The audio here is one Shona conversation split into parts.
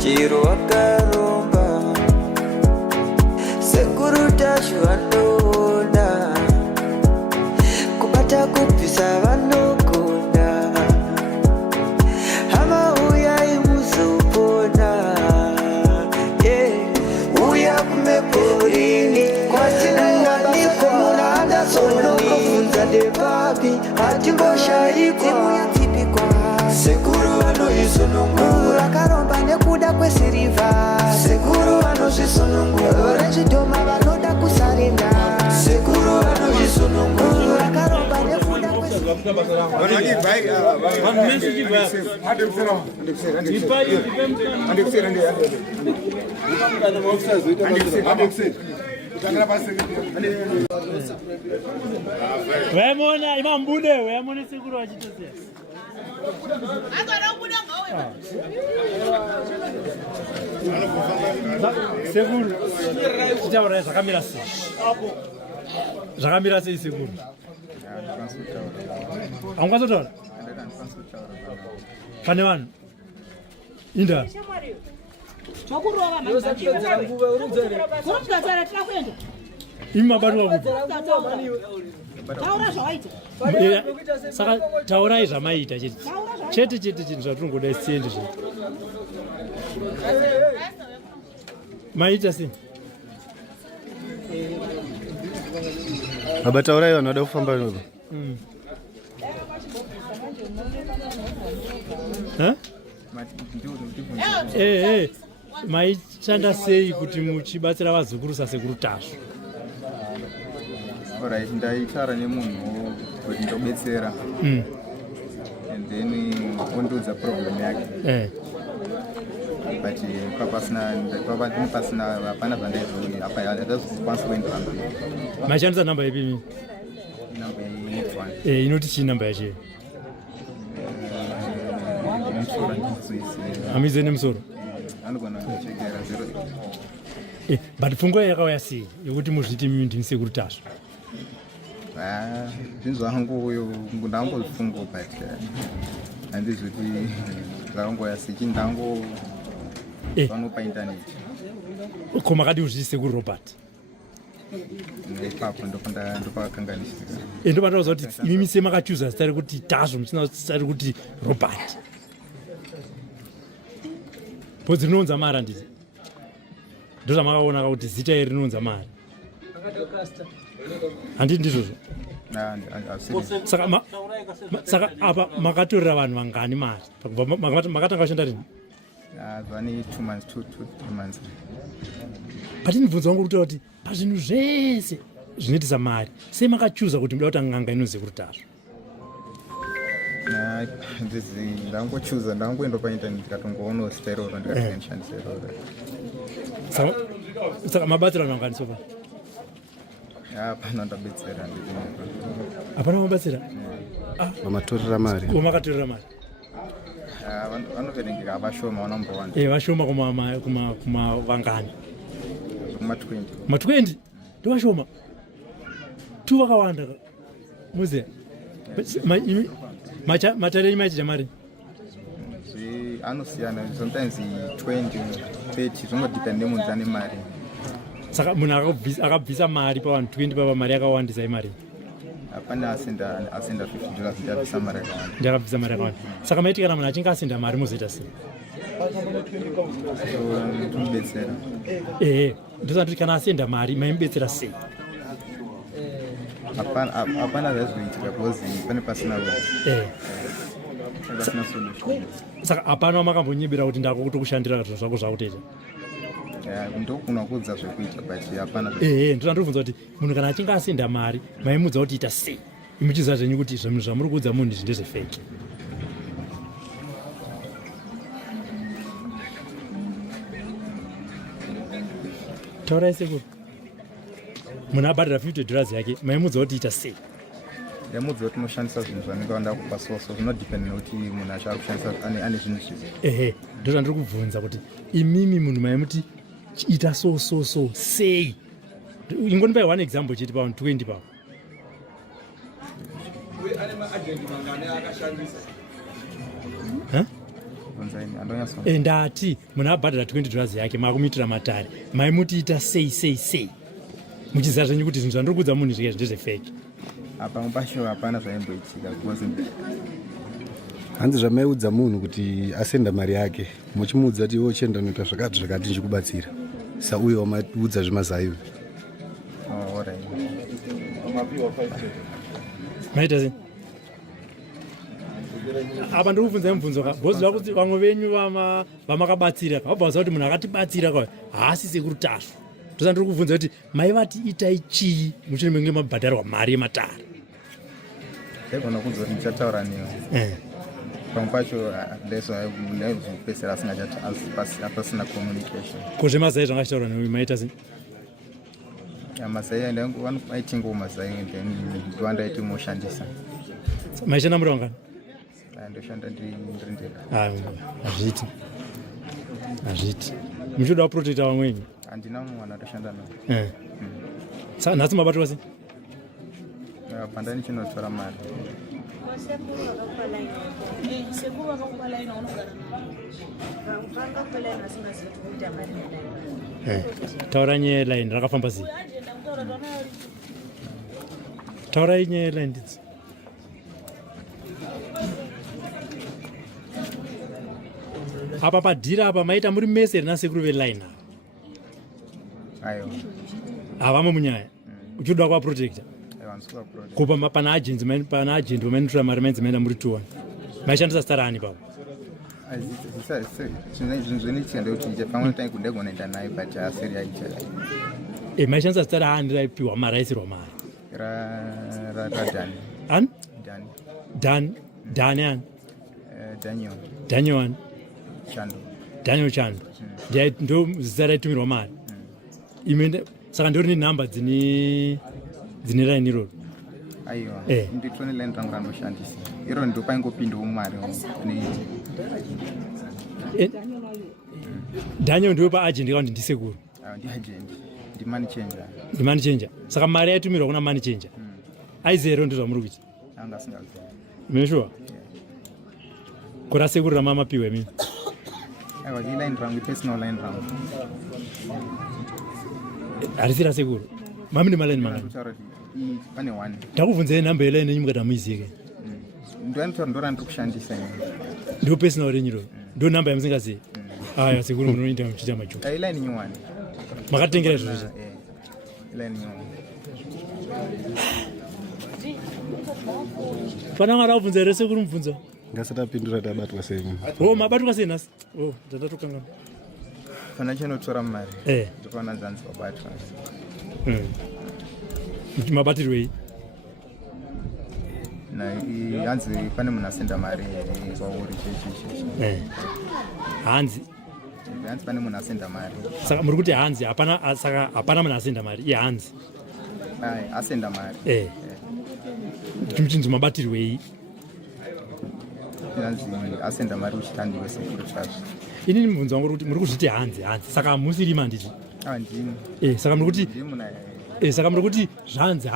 chiro wakaromba sekuru tacho vanona kubata kubvisa vanogona hama uyai muzopona uya kumeporini kwatinanganiko muna andasonokobvunza ndepapi hatingoshaikwa sekuru vanoizonongura karomba nekuda kwesirivha sekuru vanozvisonongura varechidhoma vanoda kusarenda sekuru vanozvisonongura karomba nekuda Wemona imambude wemona sekuru wachitosea sekuru chitaura zvakamira sei zvakamira sei sekuru haungazotaura pane vanhu inda imi mabatwa kuti saka taurai zvamaita chete chinhu zvatiringoda siende zve maita sei baba taurai vanhu vada kufamba noba maishanda sei kuti muchibatsira vazukuru sasekuru tazvo Alright, ndaitaura nemunhu kuti ndobetsera and then ondudza problem yake but pasina hapana zvandaizoi apa hatazokwanisa kuendera mberi. maishandisa namba ipi imi Namba ye1 inoti chii namba yacho musoro ndizoisiira hamize nemusoro anogona kuchekera 0 but pfungwa yakauya sei yokuti muzviti mimi ndini sekuru tazvo zvinhu zvangu uyo ndangozvifunga but handizi kuti zvakangoya sechi ndango vanopa intaneti ko makadi uzviti sekuru Robert ipapo ndopakakanganisika ndopatauza kuti imimi semakachuza zita rekuti tazvo muchina zita rekuti Robert bhodzi rinounza mari handiti ndozvamakaona kuti zita iri rinounza mari handiti ndizvozvo saka apa makatorera vanhu vangani mari makatanga kushanda rini zvane 2 months patinibvunza wangu kutaura kuti pazvinhu zvese zvinoitisa mari sei makachuza kuti muda kuti ng'anga inozi kuri tazvo ndangochuza ndangoenda paintaneti katongoonawo zita iroro ndikatonishandisa iroro saka mabatsira vanhu vangani sopa hapana ndabetsera hapana mabatsira vamatorera mari makatorera mari vanoverengeka vashoma vanambowanda vashoma kuma vangani kuma20 ma20 ndovashoma 2 vakawanda muze matareni maichita mari anosiyana sometimes 20 30 zvinodepend nemunhu ane mari saka munhu akabvisa mari pavanhu 20 papa mari yakawandisai mari hapana asenda $50 ndabvisa mari yakawanda ndakabvisa mari yakawanda saka maiti kana munhu achinge asenda mari muzoita sei tomubetsera ndosati kana asenda mari maimubetsera sei hapana zvaizvoitika because pane pasina solution saka hapana wamakambonyebera kuti ndako kutokushandira zvinhu zvako zvakutoita ndokuna kuudza zvekuita but hapana ndozvandobvunza kuti munhu kana achinge asenda mari maimudza kuti ita sei imuchiziva zvenyu kuti zvinhu zvamuri kuudza munhu izvi ndezvefeki taurai sekuru munhu abhadhira $50 yake maimudza kuti ita sei yamudza kuti unoshandisa zvinhu zvanenge wanda kupa so zvinodepend nekuti munhu achari kushandisa ane zvinhu zvizi ndozvandiri kubvunza kuti imimi munhu maimuti ita so sei ingonipai one example chete pavanhu 20 pavo ndati munhu abhadhara $20 yake makumitira matare maimutiita sei muchiziva zvenyu kuti zvinhu zvandiri kuudza munhu zvike ndezvefeki pamwe pacho hapana zvaimboitika because hanzi zvamaiudza munhu kuti asenda mari yake muchimuudza kuti iwo chienda noita zvakati ndichikubatsira sauye wamaudza zvemazaivi maita sei apa ndiri kubvunzai mubvunzo ka bhoziva kuti vamwe venyu vamakabatsira vabvaza kuti munhu akatibatsira kwa haasi sekurutasvo ndosa ndiri kubvunza kuti maivati itai chii mushure menge mabhadharwa mari yematare aigona kunzwa kuti ndichataura niwo pamwe pacho ndezopesera apasina communication kozvemazai zvangachitaura newe maita sei mazai aitingowo mazai then ndoandaiti moshandisa maishanda muri wangani ndoshanda ndiri ndega hazviti muchida waprotecta vamwenyu handina mumwana atoshanda nao nhasi mabatwa sei pandani chinotora mari taura nyaya yelaini rakafamba sei taurai nyaya yelaini ndidzi apa padhira apa maita muri mese rina sekuru velaini aiwa havamo munyaya uchiuda kuvaprotecta kupa pana agendi vamainotora mari mainzi maenda muri 2 maishandisa starani papo zvinoitika ndekuti pamwe ndegona enda naye but asiri aichai maishandisa stara hani raipiwa mari aisirwa mari radhani ani dhani ani daniel chando ndo zita raitumirwa mari ime saka ndori nenhamba dzine raini iroro aiwa nditone line rangu ranoshandisa iro ndo paingopindawo mari daniel ndiwe paagendi kaundi ndisekuru ndiagendi ndimani changer saka mari yaitumirwa kuna mani changer aizero ndo zvamuri kuita anga asingaziva meshuwa kura sekuru ramamapiwa imini aiwa iline rangu ipersonal line rangu harisira sekuru mami nemalaini mangani pane 1 ndakubvunzai nhamba yelaini yenyu mukati hamuizike ndoanitora ndorandiri kushandisa ndo personal renyu ro ndo nhamba yamusingazivi aya sekuru munoita muchiita majoka iline nyuwani makatengera izvozvo iline nyuwani pana mwari akubvunza here sekuru mubvunza ngasatapindura tabatwa sei mabatwa sei nhasi ndatatokangana pana chinotora mari ndopana nzanzi wabatwa mabatirwei hanzi pane munhu asenda mari kwauri hanzi pane munhu asenda mari saka muri kuti hanzi hapana munhu asenda mari iye hanzi asenda mari muchinzi mabatirwei hanzi asenda mari uchitandiwe sekuru chazvo inini mubvunzo wangu kuti muri kuzviti hanzi saka hamusirima handiti saka muri kuti zvanzi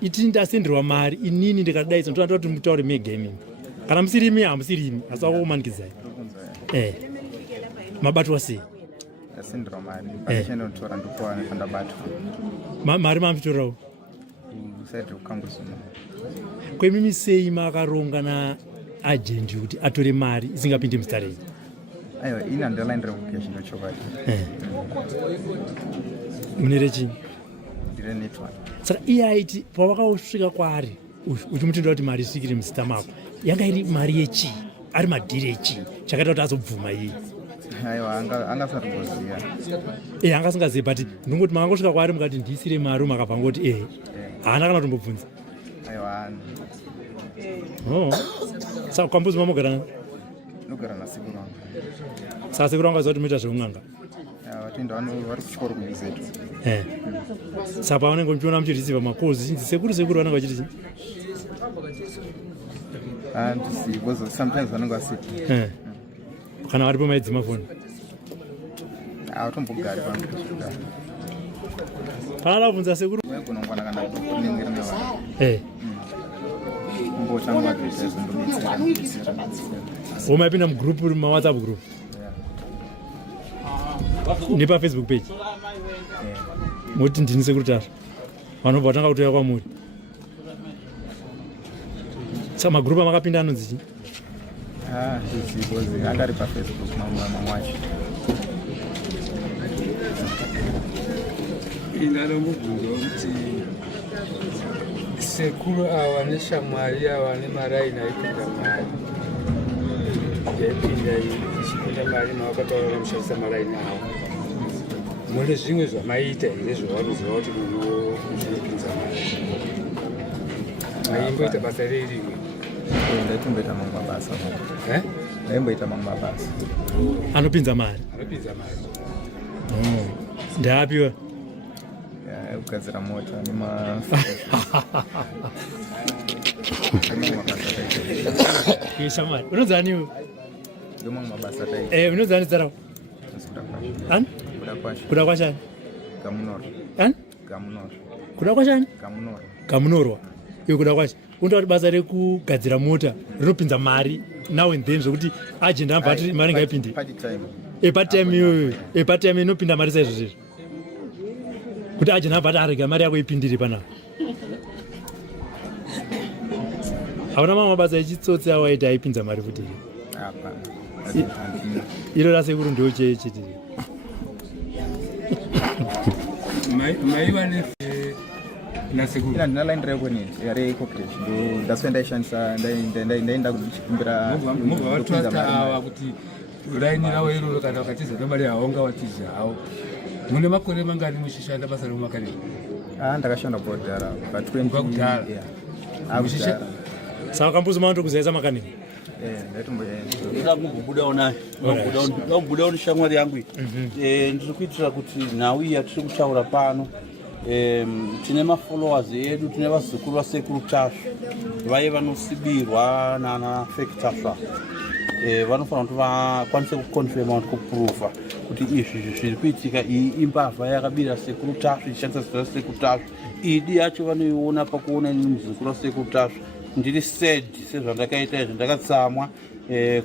itini ndasenderwa mari inini ndikadaidza ndotoda kuti mutaure megaming kana musirimi hamusirimi asi wakukumanikidzai mabatwa sei ndasenderwa mari pachendotora ndopandabatwa mari mamutorerawo usaidi ukangosuma kwemimi sei makaronga naagendi kuti atore mari isingapindi muzita renyu aiwa ini handina line revocation ndochokwadi mune rechini ndire network saka iye aiti pawakasvika kwaari uchimutendera kuti mari isvikire muzita mako yanga iri mari yechii ari madhiri echii chakaita kuti azobvuma iye aiwa angasatomboziva anga asingazivi but ndongoti makangosvika kwaari mukati ndiisire mari makabva ngoti haana kana kutombobvunza aiwa saka kwambuzi mamogara nogara nasekuru wangu saka sekuru wangu aziva kuti muita zveung'anga toenda vari kuchikoro kumizetu saka pavanenge muchiona muchirisiva makozi chinzi sekuru vanenge vachiti chii handisi because sometimes vanenge vasipi kana vari pamaidzima foni hatombogari vanokugara panada kubvunza sekuru vaigona kana kunengera navanhu kumbotanga advertise ndometsera Womapinda mugroup mawhatsapp group nepafacebook page moti ndini sekuru tasva vanobva vatanga kutoya kwamuri sa magroup amakapinda anonzi chii angari pafacebook mamwe wacho indanomubvunza kuti sekuru ava neshamwari ava nemaraini aipinda mari yaipinda ichipinda mari mavakataura vamushandisa maraini avo mune zvimwe zvamaita here zvavanoziva kuti munhu zvinopinza mari maimboita basa rei rimwe ndaitomboita mamwe mabasa ndaimboita mamwe mabasa anopinza mari ndaapiwa kugadzira mota shamwari unonzaniwo ndomamwe mabasa unonzani zarao kuda kwashani kuda kwashani kamunorwa iwe kuda kwacho unotaura basa rekugadzira mota rinopinza mari now and then zvokuti agent amba ati mari ngaipindi patime iyoyo patime inopinda mari saizvozvezvo kuti agent amba ati arega mari yako ipindire panapa hauna mamwe mabasa echitsotsi awaita aipinza mari futi iro rasekuru ndo chechitiri maiva ina ndina line revenue recoperage ndasve ndaishandisa ndaenda kuchikumbira mubva vatrasta ava kuti raini ravo iroro kana vakatiza nomari haonga watizha hawo mune makore mangani muchishanda basa remumakareni ndakashanda kudhara kudhara saka kambuzomando kuzaisa makanini ndoda kumbobudawo naye ndakumbobudawo neshamwari yangu ndiri kuitira kuti nhau iyi yatiri kutaura pano tine mafollowers edu tine vazukuru vasekuru tasva vaiye vanosibirwa nana fake tasva vanofanira kuti vakwanise kuconfirma kuti kuprova kuti izvi zviri kuitika iyi imbavha yakabira sekuru tasva ichishandisa zita rasekuru tasva idi yacho vanoiona pakuona ini muzukuru wasekuru tasva ndiri sad sezvandakaita izvi ndakatsamwa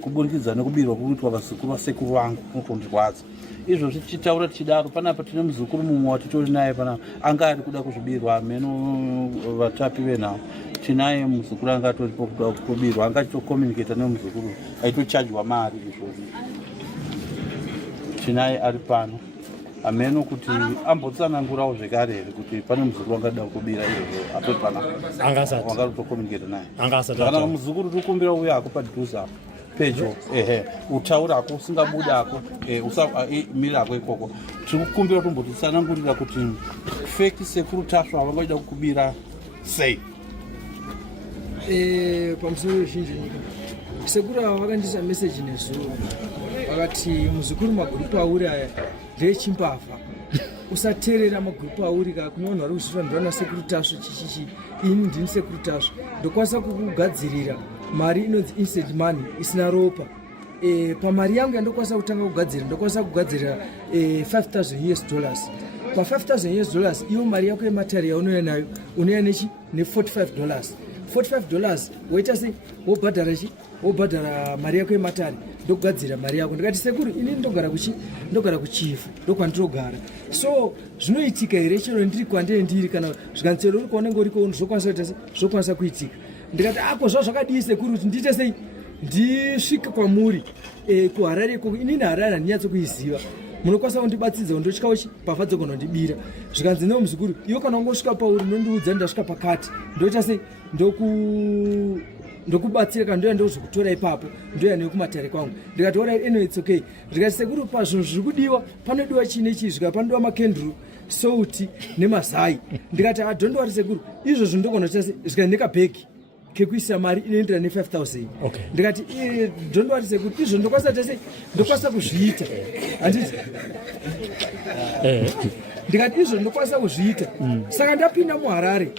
kuburikidza nekubirwa kuitwa vazukuru vasekuru vangu unotondirwadza izvozvi tichitaura tichidaro panapa tine muzukuru mumwe watitori naye panapa anga ari kuda kuzvibirwa meno vatapi venhau tinaye muzukuru anga atoripo kuda kubirwa anga achitokomunicata nemuzukuru aitochajwa mari izvozvi tinaye ari pano ameno kuti ambotsanangurawo zvekare here kuti pane muzukuru angada kubira izvozvo atoti panapa anga kutokomunicata naye kana muzukuru tikumbira uyo ako padhuze apo pedyo utaura ako usingabuda ako mira ako ikoko tiri kukumbira tombotitsanangurira kuti feki sekuru tasva vangoida kukubira sei pamusoro wezhinji nyika sekuru ava vakandisa meseji nezuva vakati muzukuru magrupu auri aya ndechimbavha usateerera magrupu auri ka kune vanhu vari kuzvifanirwa nasekuru tasva chichichi ini ndini sekuru tasva ndokwanisa kukugadzirira mari inonzi instant money isina ropa pamari yangu yandokwanisa kutanga kugadzira ndokwanisa kugadzirira $5,000 pa$5,000 iyo mari yako yematari yaunouya nayo unouya nechi ne$45 $45 woita sei wobhadhara mari yako yematari ndokugadzira mari yako ndikati sekuru ini ndogara kuchifu ndokwandirogara so zvinoitika here chero ndiri kwandee ndiri kana zvikanzero uri kwaunenge uri kouno zvokwanisa kuitika ndikati ako zvazvakadii sekuru kuti ndiite sei ndisvike kwamuri kuharare ikoko inini harare handinyatsokuiziva munokwanisa kundibatsidza kundotyawo mbavha dzokunondibira zvikanzi newo muzukuru iwe kana ungosvika pauri nondiudza ndasvika pakati ndoita sei ndokubatsira kana ndoya ndozokutora ipapo ndoya nekumatare kwangu ndikati ora anyway it's okay ndikati sekuru pazvinhu zviri kudiwa panodiwa chine chii zvika panodiwa makenduru souti nemazai ndikati adhondowati sekuru izvozvo ndogona kuita sei zvika nekabhegi kekuisa mari inoendera ne$5,000 ndikati dhondowati sekuru izvo ndokwanisa kuita sei ndokwanisa kuzviita handiti ndikati izvo ndokwanisa kuzviita saka ndapinda muharare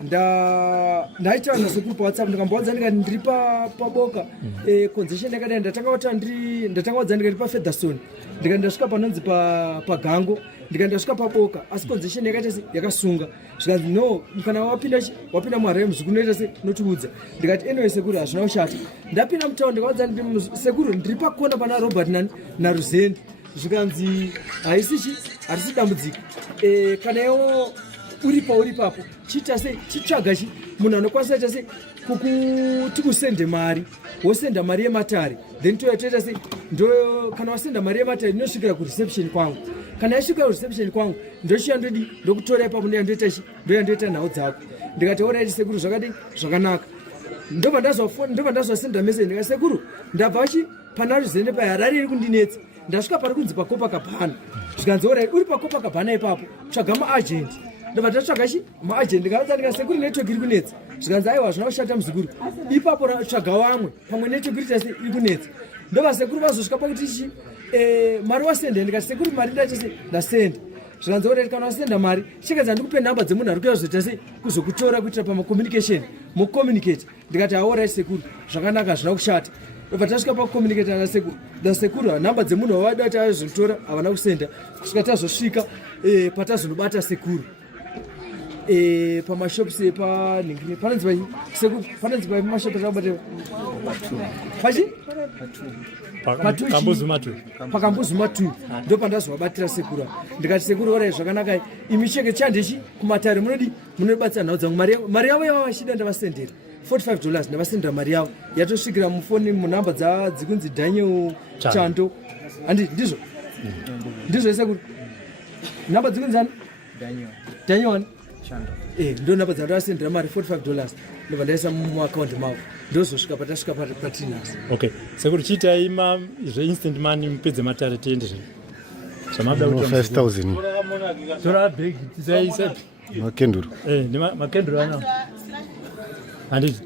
ndaitaura nasekuru pawhatsapp ndikambowadza ndikati ndiri paboka conzession yakadai ndatanga wadza ndikati pafeatherstone ndikati ndasvika panonzi pagango ndikati ndasvika paboka asi conzession yakaita se yakasunga zvikanzi no kana wapinda muharare muzukuru noita se notiudza ndikati anyway sekuru hazvina kushata ndapinda mutauni ndikawadza sekuru ndiri pakona pana robert naruzendi zvikanzi haisi dambudziko kana iwo uri papo chiita sei chitsvaga munhu anokwanisa ita sei kuti usende mari wosenda mari yematare then toita sei kana wasenda mari yematare inosvikira kureception kwangu kana yasvika kureception kwangu ndochiya ndokutora ipapo ndoyandoita nhau dzako ndikati oraiti sekuru zvakadii zvakanaka ndobva ndazvasenda message ndikati sekuru ndabva pana ruzende paharare iri kundinetsa ndasvika pari kunzi pakopakabhana zvikanzi oraiti uri pakopakabhana ipapo tsvaga maagent ndobva ndatsvaga maagent ndikaudza ndikati sekuru network iri kunetsa zvikanzi aiwa zvina kushata muzukuru ipapo tsvaga wamwe pamwe network iri tase iri kunetsa ndobva sekuru vazosvika pakuti mari wasenda ndikati sekuru mari ndachese ndasenda zvikanzi oraiti kana wasenda mari chekadza ndikupe nhamba dzemunhu ari kuya kuzoita sei kuzokutora kuitira pamacommunication mucommunicate ndikati aoraiti sekuru zvakanaka zvina kushata ndobva tasvika pakucommunicata nasekuru nhamba dzemunhu wavada kuti azotora havana kusenda kusvika tazosvika patazonobata sekuru pamashops panonzi pamashops abate pachi pakambuzuma 2 ndo pandazovabatira sekuru ndikati sekuru orai zvakanaka imi cheke chandechi kumatare munodibatsira nhau dzangu mari yavo yavavashida ndavasendera $45 ndavasendera mari yavo yatosvikira mufoni munhamba dzikunzi Daniel Chando handi ndizvo sekuru nhamba dzikunzani Daniel ndo nhamba dzandavasendera mari $45 ndobva ndaisa muakaunti mavo ndozosvika patasvika patinas okay sekuru chiitai zveinstant money mupedze matare tiende zvamada 5000 tora bhegi tisaisa makenduru makenduru ana handiti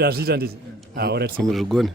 hazviita nditi muzvigone